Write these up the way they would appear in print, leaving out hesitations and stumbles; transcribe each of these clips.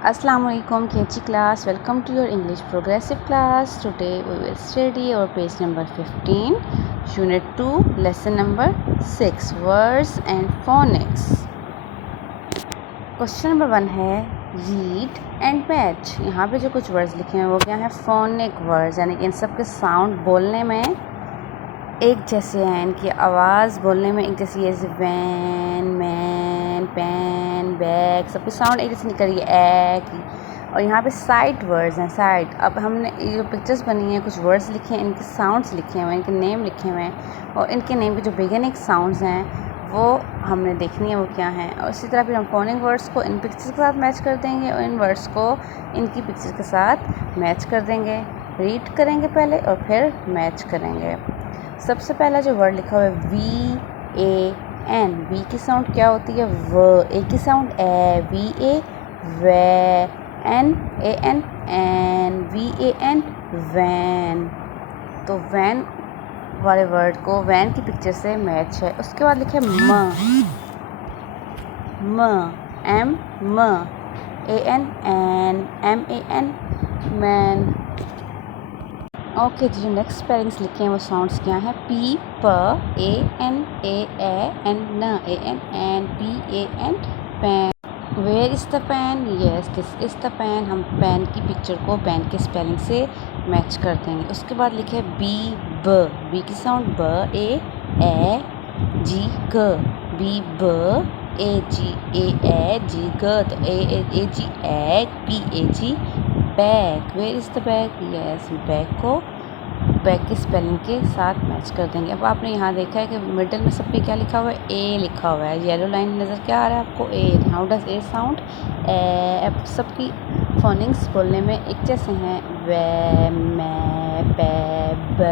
Assalamu alaikum KG class. Welcome to your English progressive class. Today we will study our page number 15, unit 2, lesson number 6, words and phonics. Question number 1 है read and match. यहाँ पे जो कुछ words लिखे हैं वो क्या है, फोनिक वर्ड्स, यानी कि इन सब के साउंड बोलने में एक जैसे हैं, इनकी आवाज़ बोलने में एक जैसी है, जैसे वैन, मैन, पैन, बैग, सबकी साउंड एक जैसी निकल रही है ए की। और यहाँ पे साइट वर्ड्स हैं, साइट। अब हमने ये जो पिक्चर्स बनी हैं, कुछ वर्ड्स लिखे हैं, इनके साउंड्स लिखे हुए हैं, इनके नेम लिखे हुए हैं, और इनके नेम के जो बिगिनिंग साउंड्स हैं वो हमने देखनी है वो क्या हैं। और इसी तरह फिर हम फोनिक वर्ड्स को इन पिक्चर्स के साथ मैच कर देंगे और इन वर्ड्स को इनकी पिक्चर के साथ मैच कर देंगे। रीड करेंगे पहले और फिर मैच करेंगे। सबसे पहला जो वर्ड लिखा हुआ है VAN, वी की साउंड क्या होती है, व। ए की साउंड ए, VA, वे, NAN, एन, VAN, वैन। तो वैन वाले वर्ड को वैन की पिक्चर से मैच है। उसके बाद लिखे म, M, AN, N, MAN, man. Okay जी, जो नेक्स्ट स्पेलिंग्स लिखे हैं वो साउंड्स क्या हैं, P, P, AN, AN, AN, PAN, pan. Where is the pan, yes this is the pan. हम पैन की पिक्चर को पैन के स्पेलिंग से मैच कर देंगे। उसके बाद लिखे बी की साउंड ब, ए जी ग, बी ब, ए जी ग। तो ए जी एग, PAG, bag. Where is the bag, yes bag को बैग के स्पेलिंग के साथ मैच कर देंगे। अब आपने यहाँ देखा है कि मिडल में सब पे क्या लिखा हुआ है, ए लिखा हुआ है। येलो लाइन नज़र क्या आ रहा है आपको, ए। हाउ डज ए साउंड, ए। अब सबकी फोनिंग्स बोलने में एक जैसे हैं, वे, मैं, पे, ब।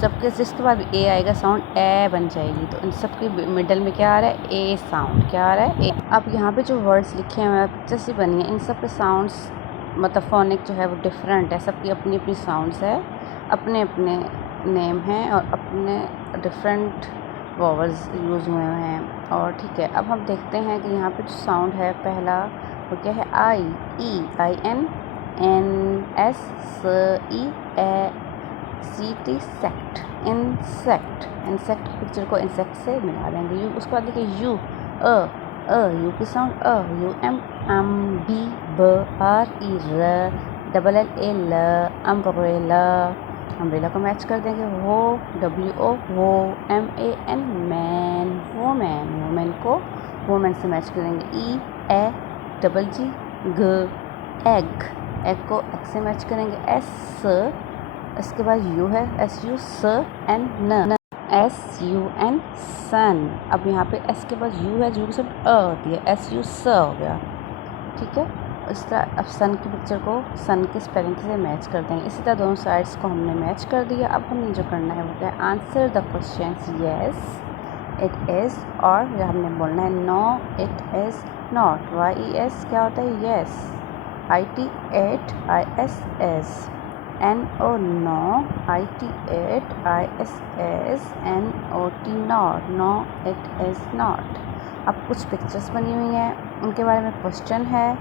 सबके जिसके बाद ए आएगा साउंड ए बन जाएगी। तो इन सबके मिडल में क्या आ रहा है, ए साउंड। क्या आ रहा है, ए। अब यहाँ पे जो वर्ड्स लिखे हैं पिक्चर से बनी है, इन सब के साउंड्स मतलब फोनिक जो है वो डिफरेंट है। सबकी अपनी अपनी साउंड्स है, अपने अपने नेम हैं और अपने डिफरेंट वॉवल्स यूज़ हुए हैं। और ठीक है, अब हम देखते हैं कि यहाँ पे जो साउंड है पहला वो क्या है, IN, NS, SECT, sect, insect की पिक्चर को इंसेक्ट से मिला देंगे। यू, उसके बाद देखिए यू की sound UM, B, B, RE, LLA, ल, अम्ब्रेला। अम्ब्रेला को मैच कर देंगे, WO, MAN, मैन, वोमैन को वोमैन से मैच करेंगे। EGG, एग को एग से मैच करेंगे। इसके बाद यू है, SU, SUN, SUN, सन। अब यहाँ पे एस के बाद यू है, यू के साथ होती है, SU, स हो गया। ठीक है, इस तरह अब सन की पिक्चर को सन के स्पेलिंग से मैच कर देंगे। इसी तरह दोनों साइड्स को हमने मैच कर दिया। अब हमें जो करना है वो क्या है, answer the question yes it is, और हमने बोलना है no it is not. YES क्या होता है, yes. IT, it, ISS, NO, no, IT, it, ISS, NOT, not, no it is not. अब कुछ पिक्चर्स बनी हुई हैं, उनके बारे में क्वेश्चन है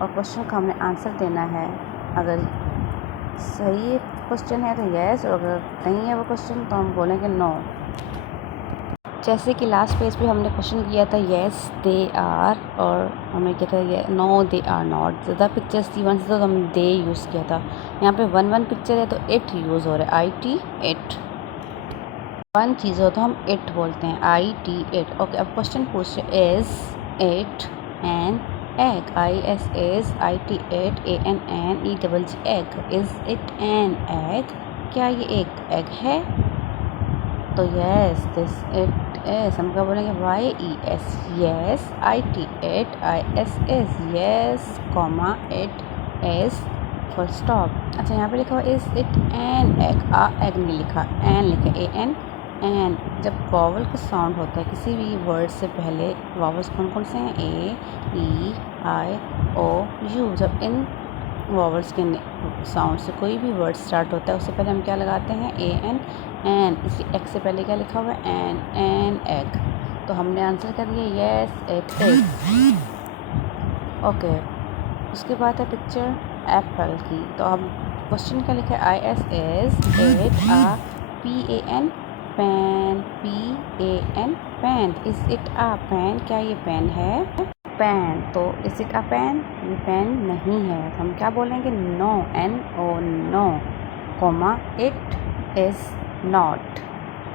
और क्वेश्चन का हमने आंसर देना है। अगर सही क्वेश्चन है तो येस, और अगर नहीं है वो क्वेश्चन तो हम बोलेंगे नो। जैसे कि लास्ट पेज पे हमने क्वेश्चन किया था येस दे आर, और हमने किया था नो दे आर नॉट। ज़्यादा पिक्चर्स थी, वन से तो हमने दे यूज़ किया था। यहाँ पे वन पिक्चर है तो इट यूज़ हो रहा है, IT, इट। वन चीज़ हो तो हम इट बोलते हैं, IT, इट। ओके, अब क्वेश्चन पूछ रहे is it an egg, IS, IT, it, ANN, egg. Is it an egg, क्या ये एक एग है? तो यस दिस इट इज़, हम क्या बोलेंगे, YES, yes. IT, it, ISS, yes, comma, it is, full stop. अच्छा, यहाँ पे लिखा हुआ is it an egg, egg नहीं लिखा, एन लिखा, AN, एन। जब वॉवल का साउंड होता है किसी भी वर्ड से पहले, वॉवल्स कौन कौन से हैं, AEIOU। जब इन वॉवल्स के साउंड से कोई भी वर्ड स्टार्ट होता है उससे पहले हम क्या लगाते हैं, AN, एन। इसी एग से पहले क्या लिखा हुआ है, एन एग। तो हमने आंसर कर दिया येस इट इज़। ओके, उसके बाद है पिक्चर एप्पल की। तो अब क्वेश्चन क्या लिखा है, IS is it a PAN pen, PAN pen, is it a pen, क्या ये पेन है, पेन। तो इज इट अ पेन, ये पेन नहीं है, तो हम क्या बोलेंगे, no, NO, no, comma it is not,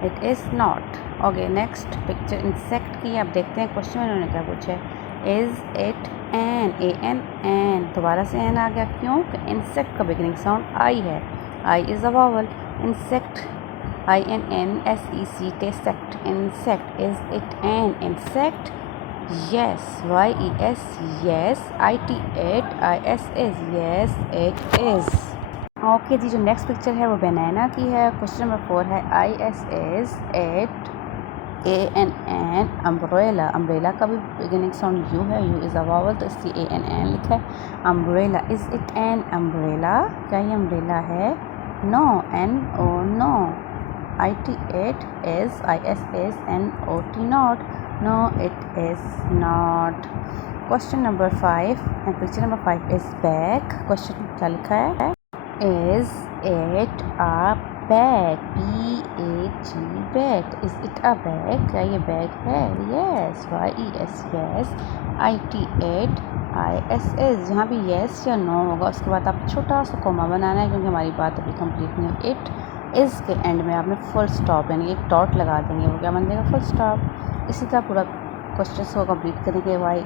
it is not. Okay, next picture insect की। अब देखते हैं क्वेश्चन में उन्होंने क्या पूछा है, is it an, AN an, दोबारा से एन आ गया, क्यों, इंसेक्ट का बिगनिंग साउंड आई है, I is a vowel, insect INNSECT, insect, is it an insect, yes, YES, yes, IT it, IS is, yes it is। Okay जी, जो next picture है वो बनाना की है। क्वेश्चन नंबर 4 है, IS is it ANN umbrella, umbrella का भी beginning sound U है, यू इज़ अ वावल, तो इसलिए ANN लिखा है, umbrella, is it an umbrella, क्या ये अम्ब्रेला है, no, NO, no, IT it is, IS is, NOT not, no it is not। Question number 5 and picture number 5 is bag. Question क्या लिखा है, is it a bag, BAG bag, is it a bag, क्या ये bag है, yes, YES, yes, IT it, IS is, जहाँ भी yes या no होगा उसके बाद आप छोटा सा कोमा बनाना है, क्योंकि हमारी बात अभी कंप्लीट नहीं। इट इज़ के एंड में आपने फुल स्टॉप यानी एक डॉट लगा देंगे, वो क्या बन जाएगा, फुल स्टॉप। इसी तरह पूरा क्वेश्चन को कंप्लीट करेंगे, वाई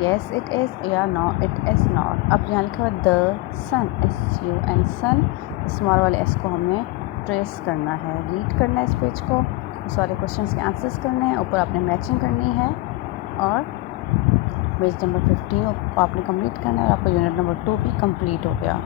येस इट इज़ या नो इट इज़ नॉट। अब यहाँ लिखा हुआ the sun, SUN, sun, small वाले एस को हमने ट्रेस करना है, रीड करना है इस पेज को, सारे क्वेश्चन के आंसर्स करने हैं, ऊपर आपने मैचिंग करनी है, और पेज नंबर 15 को आपने कंप्लीट करना है, और आपका यूनिट नंबर 2 भी कंप्लीट हो गया।